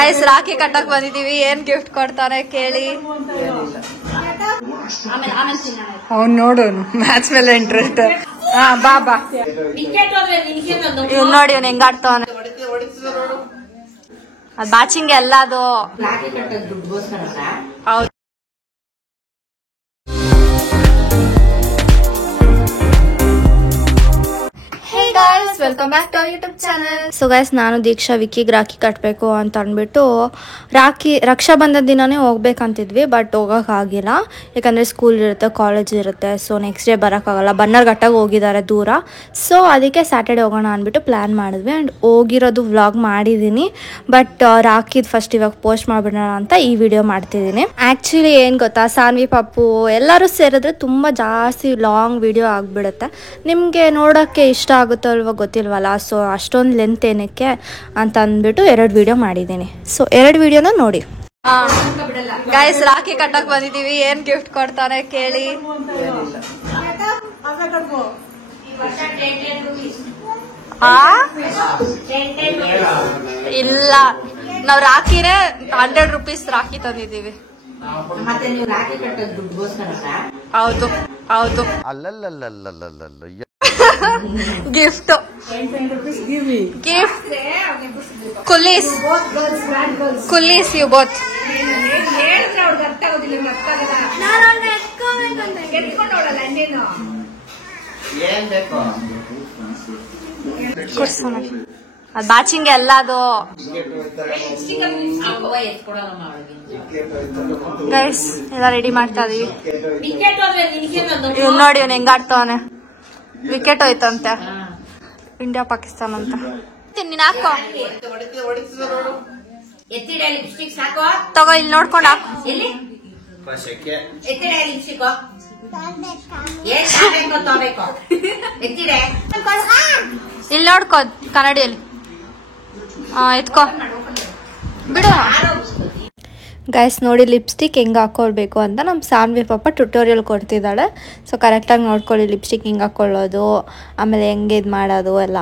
Guys rakhi ಕಟ್ಟಕ್ ಬಂದಿದೀವಿ. ಏನ್ ಗಿಫ್ಟ್ ಕೊಡ್ತಾನೆ ಕೇಳಿ. ಅವ್ನು ನೋಡು ಮ್ಯಾಚ್ ಮೇಲೆ ಇಂಟ್ರೆಸ್ಟ್. ಬಾ ಬಾ ಇವ್ ನೋಡಿ ಇವ್ನು ಹೆಂಗಾಡ್ತಾವನೆ. ಅದ್ ಮ್ಯಾಚಿಂಗ್ ಎಲ್ಲ ಅದು. ಹೌದು. Welcome back to our YouTube channel. So guys, ನಾನು ದೀಕ್ಷಾ ವಿಕ್ಕಿಗೆ ರಾಖಿ ಕಟ್ಟಬೇಕು ಅಂತ ಅಂದ್ಬಿಟ್ಟು ರಕ್ಷಾ ಬಂಧನ ದಿನಾನೇ ಹೋಗ್ಬೇಕಂತಿದ್ವಿ. ಬಟ್ ಹೋಗೋಕ್ಕಾಗಿಲ್ಲ, ಯಾಕಂದರೆ ಸ್ಕೂಲ್ ಇರುತ್ತೆ, ಕಾಲೇಜ್ ಇರುತ್ತೆ. ಸೊ ನೆಕ್ಸ್ಟ್ ಡೇ ಬರೋಕ್ಕಾಗಲ್ಲ. ಬನ್ನರ್ಘಟ್ಟಾಗ ಹೋಗಿದ್ದಾರೆ ದೂರ. ಸೊ ಅದಕ್ಕೆ ಸ್ಯಾಟರ್ಡೆ ಹೋಗೋಣ ಅಂದ್ಬಿಟ್ಟು ಪ್ಲ್ಯಾನ್ ಮಾಡಿದ್ವಿ. ಆ್ಯಂಡ್ ಹೋಗಿರೋದು ವ್ಲಾಗ್ ಮಾಡಿದ್ದೀನಿ. ಬಟ್ ರಾಖಿದು ಫಸ್ಟ್ ಇವಾಗ ಪೋಸ್ಟ್ ಮಾಡಿಬಿಡೋಣ ಅಂತ ಈ ವಿಡಿಯೋ ಮಾಡ್ತಿದ್ದೀನಿ. ಆ್ಯಕ್ಚುಲಿ ಏನು ಗೊತ್ತಾ, ಸಾನ್ವಿ ಪಪ್ಪು ಎಲ್ಲರೂ ಸೇರಿದ್ರೆ ತುಂಬ ಜಾಸ್ತಿ ಲಾಂಗ್ ವಿಡಿಯೋ ಆಗಿಬಿಡುತ್ತೆ. ನಿಮಗೆ ನೋಡೋಕ್ಕೆ ಇಷ್ಟ ಆಗುತ್ತೋ ಅಲ್ವ ಗೊತ್ತಿಲ್ವಲ್ಲ. ಸೊ ಅಷ್ಟೊಂದು ಲೆಂತ್ ಏನಕ್ಕೆ ಅಂತ ಅಂದ್ಬಿಟ್ಟು 2 ವಿಡಿಯೋ ಮಾಡಿದ್ದೀನಿ. ಸೊ 2 ವಿಡಿಯೋನ ನೋಡಿ. ಗೈಸ್ ರಾಖಿ ಕಟ್ಟಕ್ ಬಂದಿದೀವಿ. ಏನ್ ಗಿಫ್ಟ್ ಕೊಡ್ತಾನೆ ಕೇಳಿ. ಇಲ್ಲ, ನಾವ್ ರಾಖಿನೇ 100 ರೂಪೀಸ್ ರಾಖಿ ತಂದಿದೀವಿ. ಹೌದು ಹೌದು. ಗಿಫ್ಟ್ ಗಿಫ್ಟ್ ಕುಲೀಸ್ ಯು ಬೋತ್. ಅದ್ ಮ್ಯಾಚಿಂಗ್ ಎಲ್ಲ ಅದು. ಗೈಸ್ ಎಲ್ಲ ರೆಡಿ ಮಾಡ್ತಾ ಇದೀವಿ. ಇವ್ ನೋಡಿ ಇವ್ನು ಹೆಂಗಾಡ್ತಾವನೆ. ವಿಕೆಟ್ ಹೋಯ್ತಂತೆ, ಇಂಡಿಯಾ ಪಾಕಿಸ್ತಾನ ಅಂತ. ನೀನ್ ಹಾಕೋ ತಗೋ, ಇಲ್ಲಿ ನೋಡ್ಕೊಂಡ್ ಹಾಕೋ. ಇಲ್ಲಿ ನೋಡ್ಕೋ ಕನ್ನಡಿಯಲ್ಲಿ. ಎತ್ಕೋ ಬಿಡು. ಗೈಸ್ ನೋಡಿ, ಲಿಪ್ಸ್ಟಿಕ್ ಹೆಂಗೆ ಹಾಕೊಳ್ಬೇಕು ಅಂತ ನಮ್ಮ ಸಾನ್ವಿ ಪಾಪ ಟ್ಯುಟೋರಿಯಲ್ ಕೊಡ್ತಿದ್ದಾಳೆ. ಸೊ ಕರೆಕ್ಟಾಗಿ ನೋಡ್ಕೊಳ್ಳಿ, ಲಿಪ್ಸ್ಟಿಕ್ ಹೆಂಗೆ ಹಾಕೊಳ್ಳೋದು, ಆಮೇಲೆ ಹೆಂಗೆ ಇದು ಮಾಡೋದು ಎಲ್ಲ.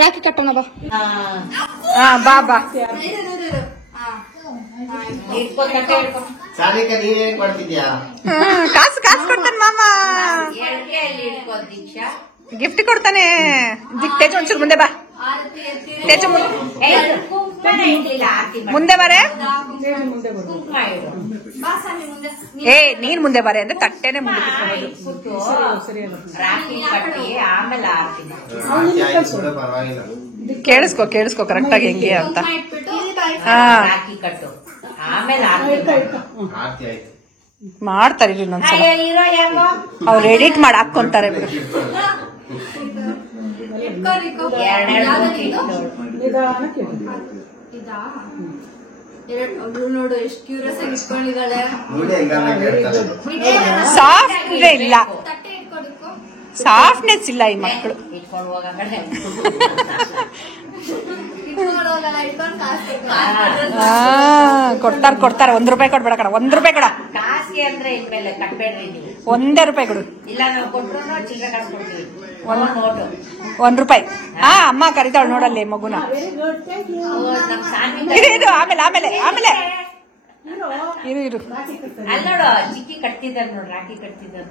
ರಾಖಿ ಕಟ್ಟೋಣ ಬಾ. ಬಾ ಬಾ. ಕಾಸು ಕೊಡ್ತಾನೆ ಮಾಮ. ಗಿಫ್ಟ್ ಕೊಡ್ತಾನೆ. ತೇಜು ಒಂಚೂರು ಮುಂದೆ ಬಾ. ತೇಜು ಮುಂದೆ ಬಾರೆ. ನೀನ್ ಮುಂದೆ ಬಾರೆ ಅಂದ್ರೆ ತಟ್ಟೆನೆ ಮುಂದೆ ಕೇಳಿಸ್ಕೊ ಕರೆಕ್ಟಾಗಿ ಹೆಂಗೆ ಅಂತ. ಮಾಡ್ತಾರೆ ಇನ್ನೊಂದ್ಸಲ, ಅವ್ರು ಎಡಿಟ್ ಮಾಡಿ ಹಾಕೊಂತಾರೆ ಬಿಡು. ನೋಡು ಎಷ್ಟು ಕ್ಯೂರಿಯಸ್ ಆಗಿ ಇಟ್ಕೊಂಡಿದ್ದಾಳೆ. ಸಾಫ್ಟ್ ಇಲ್ಲ, ಸಾಫ್ಟ್ನೆಸ್ ಇಲ್ಲ ಈ ಮಕ್ಕಳು. ಕೊಡ್ತಾರೆ. 1 ರೂಪಾಯಿ ಕೊಡ್ಬೇಡ ಕಣ. 1 ರೂಪಾಯಿ ಕೊಡ. 1 ರೂಪಾಯಿ ಕೊಡು. 1 ರೂಪಾಯಿ. ಅಮ್ಮ ಕರಿತಾಳು ನೋಡಲ್ಲಿ ಮಗುನ. ಇರು ಆಮೇಲೆ ಇರು. ಚಿಕ್ಕಿ ಕಟ್ತಿದ್ದಾರೆ ನೋಡಿ, ರಾಖಿ ಕಟ್ತಿದ್ದಾರೆ.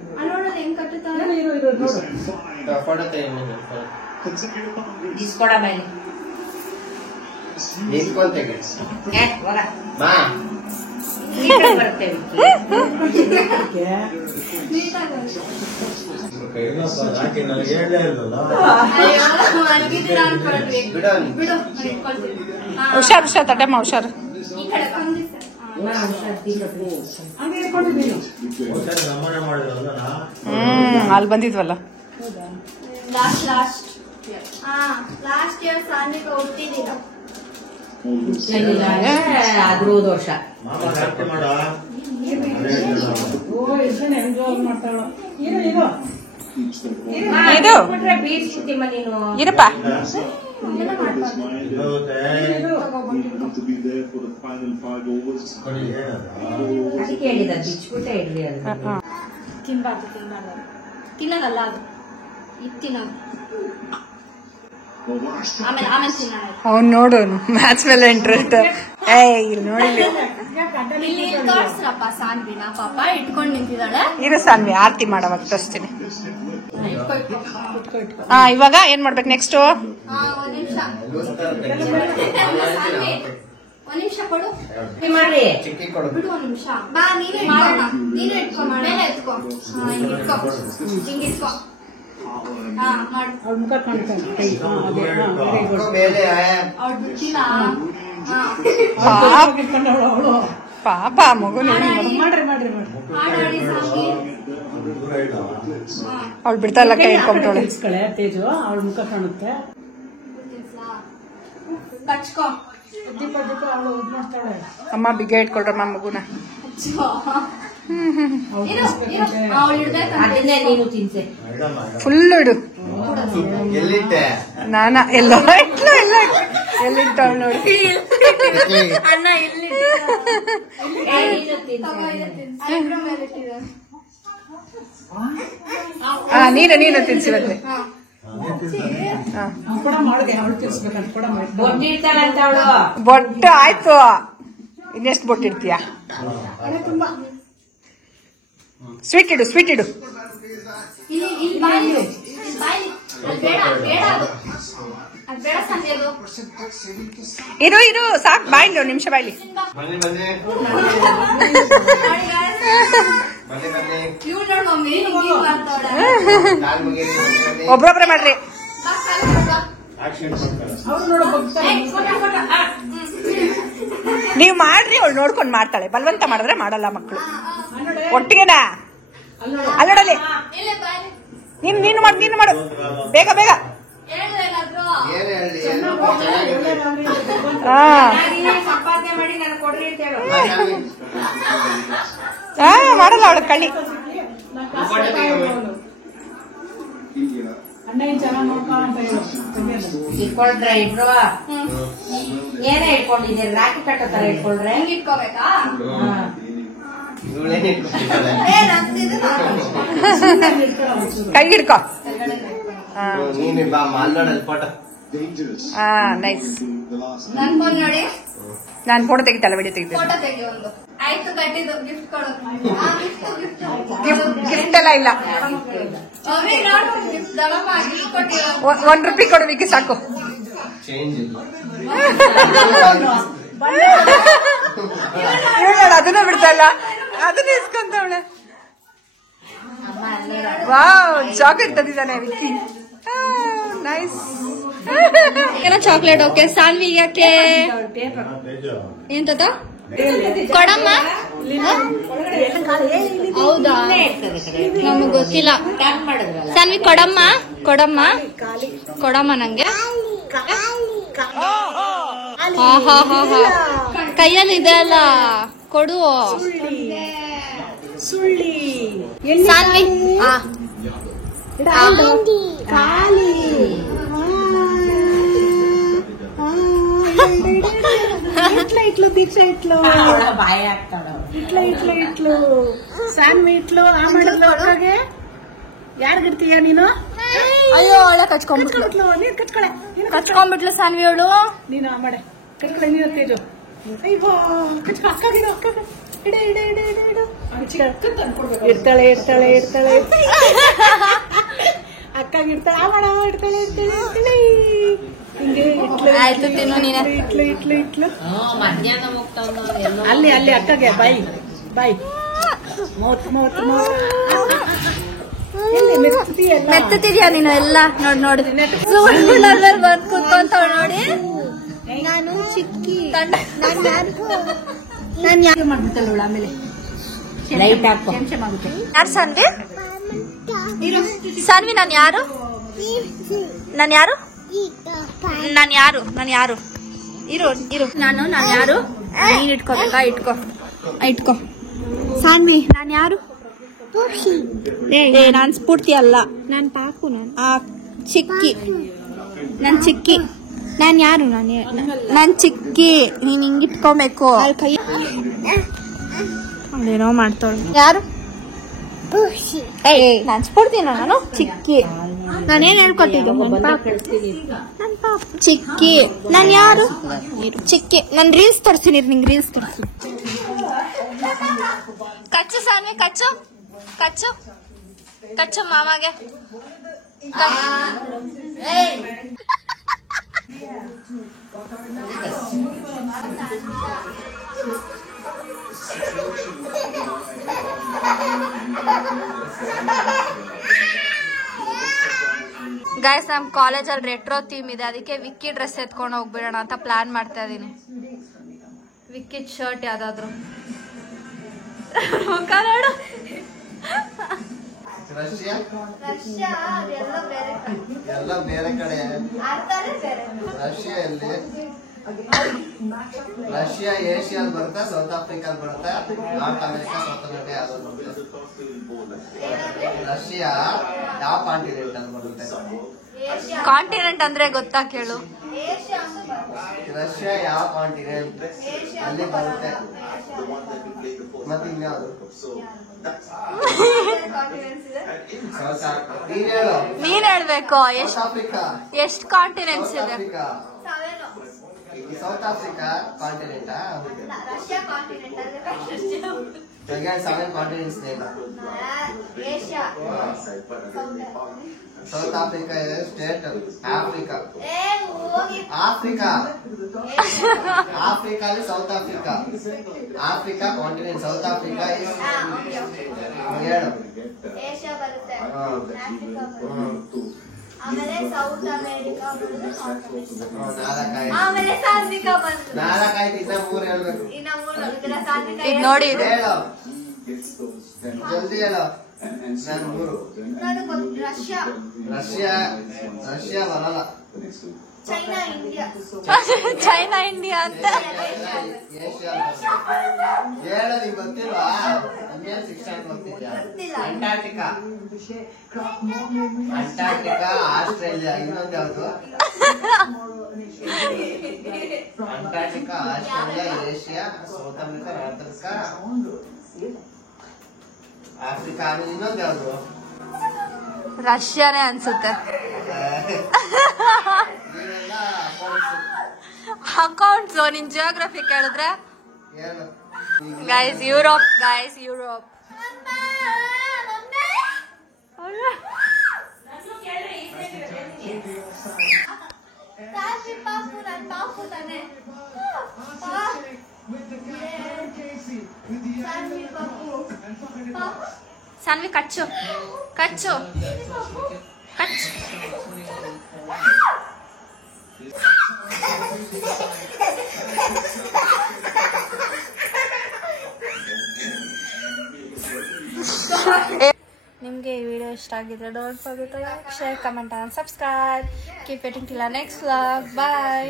ಹುಷಾರು ತಟಮ್ಮ, ಹುಷಾರು. ಅಲ್ಲಿ ಬಂದಿದ್ವಲ್ಲ. Last year Sanvika ಹುಟ್ಟಿದಿಲ್ಲ. ಆದ್ರೂ ದೋಷ. ಇರಪ್ಪ. ತಿನ್ನೋದಲ್ಲ ಅದು, ಇದು ತಿನ್ನೋದು. ಆಮೇಲೆ ತಿನ್ನೋಣ. ಅವ್ನು ನೋಡು ಮ್ಯಾಥ್ಸ್ ಮೇಲೆ ಇಂಟ್ರೆಸ್ಟ್. ಇಲ್ಲಿ ನೋಡಿ ಇಲ್ಲಿ ತೋರ್ಸ್ರಪ್ಪ ಸಾನ್ವಿನ ಪಾಪ ಇಟ್ಕೊಂಡು ನಿಂತಿದ್ದಾಳೆ. ಇರು ಸಾನ್ವಿ ಆರತಿ ಮಾಡವಾಗ ತೋರಿಸ್ತೀನಿ. ಇವಾಗ ಏನ್ ಮಾಡ್ಬೇಕು ನೆಕ್ಸ್ಟ್? ಒಂದ್ ನಿಮಿಷ ಕೊಡು ಮಾಡಿ ಬಿಡು. ಒಂದ್ ನಿಮಿಷ ಬಾ, ನೀನೇ ಮಾಡೋಣ. ನೀನೇ ಇಟ್ಕೊ, ಮೇಲೆ ಎತ್ಕೊ. ಹಿಂಗ್ ಇಟ್ಕೊ, ಹಿಂಗ್ ಇಟ್ಕೊ. ಮಾಡು. ಅವ್ಳು ಗೊತ್ತಿಲ್ಲ. ಪಾಪ ಮಗು ಅವಳು ಬಿಡ್ತಾ ಇಲ್ಲ, ಕೈ ಇಟ್ಕೊಂಡ್ಬಿಟ್ಟವಳೆ. ತೇಜು ಅವಳ ಮುಖ ಕಾಣುತ್ತೆ. ಕಚ್ಕೊ. ಅಮ್ಮ ಬಿಗ್ಗೆ ಇಟ್ಕೊಳ್ರಮ್ಮ ಮಗುನ. ಅದನ್ನೇ ನೀನು ತಿನ್ಸೆ. ಫುಲ್ ಇಡು. ನಾನಾ ಎಲ್ಲೋ ಇಟ್ಲು ಎಲ್ಲ ಎಲ್ಲಿಟ್ಟವಳು ನೋಡಿ. ಅನ್ನ ಇಲ್ಲಿ ನೀನು ತಿನ್ಸಿರುತ್ತೆ. ಬೊಟ್ಟಿರ್ತಾಳಂತ ಅವಳು. ಬೊಟ್ಟು ಆಯ್ತು, ಇನ್ನೆಷ್ಟು ಬೊಟ್ಟಿರ್ತೀಯ? ಸ್ವೀಟ್ ಇಡು, ಸ್ವೀಟ್ ಇಡು. ಇರು ಇರು ಸಾಕು, ಬಾಯ್ಲಿ ಒಂದು ನಿಮಿಷ ಬಾಯ್ಲಿ. ಒಬ್ರೊಬ್ರೆ ಮಾಡ್ರಿ. ನೀವ್ ಮಾಡ್ರಿ, ಅವಳು ನೋಡ್ಕೊಂಡ್ ಮಾಡ್ತಾಳೆ. ಬಲವಂತ ಮಾಡಿದ್ರೆ ಮಾಡಲ್ಲ ಮಕ್ಕಳು. ಒಟ್ಟಿಗೆನಾ? ಅಲ್ಲೋಡಲ್ಲಿ ನೀನು ಮಾಡು, ನೀನು ಮಾಡು ಬೇಗ ಬೇಗ. ಮಾಡಲ್ಲ ಅವಳು ಕಳ್ಳಿ. ಇಟ್ಕೊಳ್ರೆ ಇಟ್ರು ಏನೇ ಇಟ್ಕೊಂಡಿದ್ದೀರಿ? ರಾಖಿ ಕಟ್ಟೋ ತರ ಇಟ್ಕೊಳ್ರೆ. ಹೆಂಗ್ ಇಟ್ಕೋಬೇಕಾ? ಕೈ ಹಿಡ್ಕೊ. ನೈಸ್. ನನ್ಕೊಂದ್ ನೋಡಿ, ನಾನು ಫೋಟೋ ತೆಗಿತಲ್ಲ, ವಿಡಿಯೋ ತೆಗಿತೀನಿ. ಫೋಟೋ ತೆಗಿ ಒಂದು. ಆಯ್ತು, ಕಟ್ಟಿದ್ದು ಗಿಫ್ಟ್ ಕೊಡು. ಗಿಫ್ಟ್ ಎಲ್ಲ ಇಲ್ಲ. ಗಿಫ್ಟ್ ದಳಮ್ಮ ಗಿಫ್ಟ್ ಕೊಟ್ಟಿರೋ. ₹1 ಕೊಡು ವಿಕಿ ಸಾಕು. ಅದನ್ನ ಬಿಡ್ತಾ ಇಲ್ಲ, ಅದನ್ನ ಇಸ್ಕೊಂತವಳೆ. ವಾವ್, ಚಾಕ್ಲೇಟ್ ತಂದಿದ್ದಾನೆ ವಿಕ್ಕಿ. ನೈಸ್. ಏನೋ ಚಾಕ್ಲೇಟ್. ಓಕೆ ಸಾನ್ವಿ ಯಾಕೆ ಎಂತದ ಕೊಡಮ್ಮ? ಹೌದಾ, ನಮಗ್ ಗೊತ್ತಿಲ್ಲ. ಸಾನ್ವಿ ಕೊಡಮ್ಮ, ಕೊಡಮ್ಮ, ಕೊಡಮ್ಮ ನಂಗೆ. ಕೈಯಲ್ಲಿ ಇದೆ ಅಲ್ಲ, ಕೊಡು ಸಾನ್ವಿ. ಇಟ್ಲು ದೀಕ್ಷಾ ಇಟ್ಲು, ಬಾಯಿ ಆಗ್ತಾಳ. ಇಟ್ಲು ಸಾನ್ವಿ ಇಟ್ಲು. ಆ ಮಾಡಿದ್ಲು ಅಕ್ಕಗೆ. ಯಾರಿಗಿರ್ತೀಯ ನೀನು? ಅಯ್ಯೋ ಅವಳ ಕಚ್ಕೊಂಡ್ಬಿಟ್ಲು. ನೀನ್ ಕಚ್ಕೊಳೆ, ಕಚ್ಕೊಂಡ್ಬಿಟ್ಲು ಸಾನ್ವಿ ಅವಳು. ನೀನು ಆ ಮಾಡೆ ಕಚ್ಕೊಳೆ. ನೀನು ತೇಜು ಅಯ್ಯೋ ಕಚ್ಕೊ. ಅಕ್ಕಗಿಡು, ಅಕ್ಕಗ ಇಡೆ ಇಡೆ ಇಡೆ ಇಡೆ ಇಡು. ಇಡ್ತಾಳೆ ಇಡ್ತಾಳೆ ಇಡ್ತಾಳೆ ಅಕ್ಕಗಿಡ್ತಾಳೆ. ಆ ಮಾಡ ಇಡ್ತಾಳೆ ಇಡ್ತಾಳೆ ಇಡ್ತಾಳೆ. ಹಿಂಗೆ ಆಯ್ತು, ತಿನ್ನು ನೀನೆ. ಇಟ್ಲು ಮಧ್ಯಾಹ್ನ ಹೋಗ್ತಾವ. ಅಲ್ಲಿ ಅಲ್ಲಿ ಅಕ್ಕಗೆ ಬಾಯಿ ಬಾಯಿ. ಮೆತ್ತತಿದ್ಯಾ ನೀನು ಎಲ್ಲ? ನೋಡ್ ನೋಡಿ ಬಂದ್ ಕೂತ್ಕೊಂತವ್ ನೋಡಿ. ನಾನು ಚಿಕ್ಕಿ. ನಾನು ಯಾರು ಮಾಡ್ಬಿಟ್ಟಲ್ಲ ಆಮೇಲೆ ಲೈಟ್ ಹಾಕೋ. ಯಾರು ಸಾನ್ವಿ? ಸಾನ್ವಿ ನಾನು ಯಾರು? ನಾನು ಯಾರು? ನಾನು ಯಾರು? ನಾನು ಯಾರು? ಇರು ಇರು. ನಾನು ಯಾರು? ನೀನ್ ಇಟ್ಕೋಬೇಕಾ? ಇಟ್ಕೋ. ಸಾನ್ವಿ ನಾನು ಯಾರು? ನಾನ್ ಸ್ಫೂರ್ತಿ ಅಲ್ಲ, ನಾನ್ ಪಾಪು. ಚಿಕ್ಕಿ. ನನ್ ಚಿಕ್ಕಿ. ನಾನ್ ಯಾರು? ನನ್ ಚಿಕ್ಕಿ. ನೀನ್ ಹಿಂಗ್ ಇಟ್ಕೋಬೇಕು. ಏನೋ ಮಾಡ್ತಾಳೆ. ಯಾರು? ನಾನ್ ಸ್ಫೂರ್ತಿನ? ನಾನು ಚಿಕ್ಕಿ. ನಾನೇನ್ ಹೇಳ್ಕೊಟ್ಟಿದ್ದು ಚಿಕ್ಕಿ ನಾನ್ ಯಾರು ಚಿಕ್ಕಿ ನನ್ ರೀಲ್ಸ್ ತೋರಿಸ್ತೀನಿ ನಿಂಗೆ ರೀಲ್ಸ್ ತೋರಿಸ್ತೀನಿ ಕಚ್ಚು ಸಾನ್ವಿ ಕಚ್ಚು ಕಚ್ಚು ಕಚ್ಚು ಮಾಮಾಗೆ ಗೈಸ್ ನಮ್ ಕಾಲೇಜಲ್ಲಿ ರೆಟ್ರೋ ಥೀಮ್ ಇದೆ, ಅದಕ್ಕೆ ವಿಕ್ಕಿ ಡ್ರೆಸ್ ಎತ್ಕೊಂಡು ಹೋಗ್ಬಿಡೋಣ ಅಂತ ಪ್ಲಾನ್ ಮಾಡ್ತಾ ಇದೀನಿ. ವಿಕ್ಕಿ ಶರ್ಟ್ ಯಾವ್ದಾದ್ರು ಮುಖ ನೋಡು. ಎಲ್ಲ ಬೇರೆ ಕಡೆ. ರಷ್ಯಾದಲ್ಲಿ ರಷ್ಯಾ ಏಷ್ಯಾಲ್ ಬರುತ್ತಾ, ಸೌತ್ ಆಫ್ರಿಕಾ ಬರುತ್ತಾ, ನಾರ್ತ್ ಅಮೆರಿಕಾ, ಸೌತ್ ಅಮೆರಿಕಾ ಯಾವ್ದು ಬರುತ್ತೆ? ರಷ್ಯಾ ಯಾವ ಕಾಂಟಿನೆಂಟ್ ಅಲ್ಲಿ ಬರುತ್ತೆ? ಕಾಂಟಿನೆಂಟ್ ಅಂದ್ರೆ ಗೊತ್ತಾ ಕೇಳು. ರಷ್ಯಾ ಯಾವ ಕಾಂಟಿನೆಂಟ್ ಅಲ್ಲಿ ಬರುತ್ತೆ? ಮತ್ತೆ ಇನ್ಯಾವುದು? ನೀನ್ ಹೇಳ್ಬೇಕು. ಆಫ್ರಿಕಾ ಎಷ್ಟು ಕಾಂಟಿನೆಂಟ್ಸ್ ಇದೆ? South Africa continent. Seven continents name. South Africa state. Africa Africa Africa ಅಲ್ಲಿ South Africa. Africa continent. South Africa ಹೇಳು. ಏಷ್ಯಾ ಬರುತ್ತೆ, ಆಮೇಲೆ ಸೌತ್ ಅಮೆರಿಕಾ ಆಮೇಲೆ ಸಾಂದ್ರಿಕಾ ಬಂತು. ನಾಲ್ಕಾಯ್ತು, ಇನ್ನ ಮೂರು ಹೇಳ್ಬೇಕು. ಇನ್ನ ಮೂರು ಸಾಂದ್ರಿಕಾ ನೋಡಿ ಹೇಳು ಜಲ್ದಿ ಹೇಳು. ನಾನು ಮೂರು. ರಷ್ಯಾ ರಷ್ಯಾ ರಷ್ಯಾ ಬರಲ್ಲ. China India. ಚೈನಾ ಇಂಡಿಯಾ ಅಂತ ಏಷ್ಯಾ ಹೇಳು. ನಿಂಗೆ ಗೊತ್ತಿಲ್ವಾ? ಇನ್ನೇನು ಶಿಕ್ಷಣ ಗೊತ್ತಿದ್ಯಾ? ಅಂಟಾರ್ಟಿಕಾ ಅಂಟಾರ್ಟಿಕಾ ಆಸ್ಟ್ರೇಲಿಯಾ. ಇನ್ನೊಂದು ಯಾವುದು? Antarctica Australia Asia south America north America Africa. ಆಮೇಲೆ ಇನ್ನೊಂದು ಯಾವುದು? ರಷ್ಯಾನೇ ಅನ್ಸುತ್ತೆ. ಅಕೌಂಟ್ಸ್ ನಿನ್ ಜಿಯೋಗ್ರಫಿ ಕೇಳಿದ್ರೆ ಗೈಸ್ ಯುರೋಪ್. ಗೈಸ್ ಯುರೋಪ್ ಪಾಪು ನನ್ ಪಾಪು ತಾನೆ. ಸಾನ್ವಿ ಕಚ್ಚು ಕಚ್ಚು ಕಚ್ಚು. ನಿಮಗೆ ಈ ವಿಡಿಯೋ ಇಷ್ಟ ಆಗಿದ್ರೆ don't forget to like, share, comment and subscribe. Keep waiting till next vlog. Bye.